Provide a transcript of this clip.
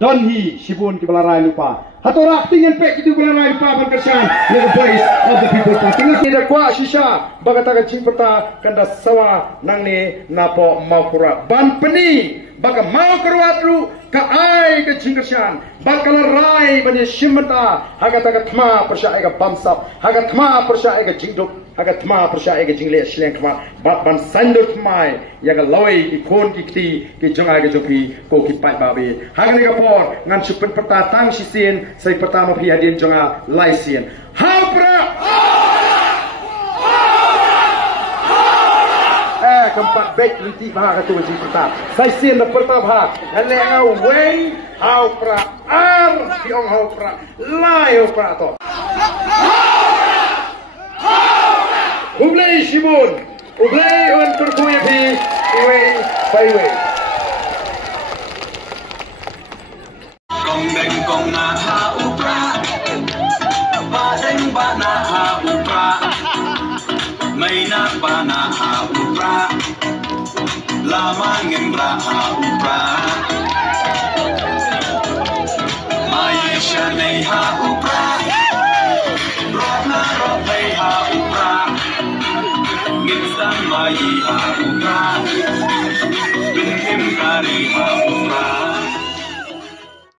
Don hi Shibun ki balarai lupa. Hatorak tingin pek itu balarai lupa berkesan the voice of the people. Tinggal tidak kuat sisa bagata kecing peta kanda sawa nang ni napo mau kura ban peni baga mau kerwatru ka ai kecing kesan bakal rai bani shimata hagata katma persya ega bamsap hagat ma persya ega jingduk hagat ma persya ega jingle sleng kma ban sandut mai yaga loi ikon kiti ki jonga ge jopi ko ki pai babe hagani ga por ngan supen peta tang sisien sai pertama pi hadin jonga laisien hampra keempat baik linti bahag itu menjadi pertama. Saya sian na pertama bahag. Halenga wei hau pra ar piong hau pra lai hau pra to. Ublei Shibun, ublei on terkuya pi wei pai wei. Kong deng kong na ha upra, ba deng ba na ha upra. May na ba na ha upra, lamang embra ha upra. May siya na'y ha upra, rock na rock ay ha upra. Minsan may ha upra.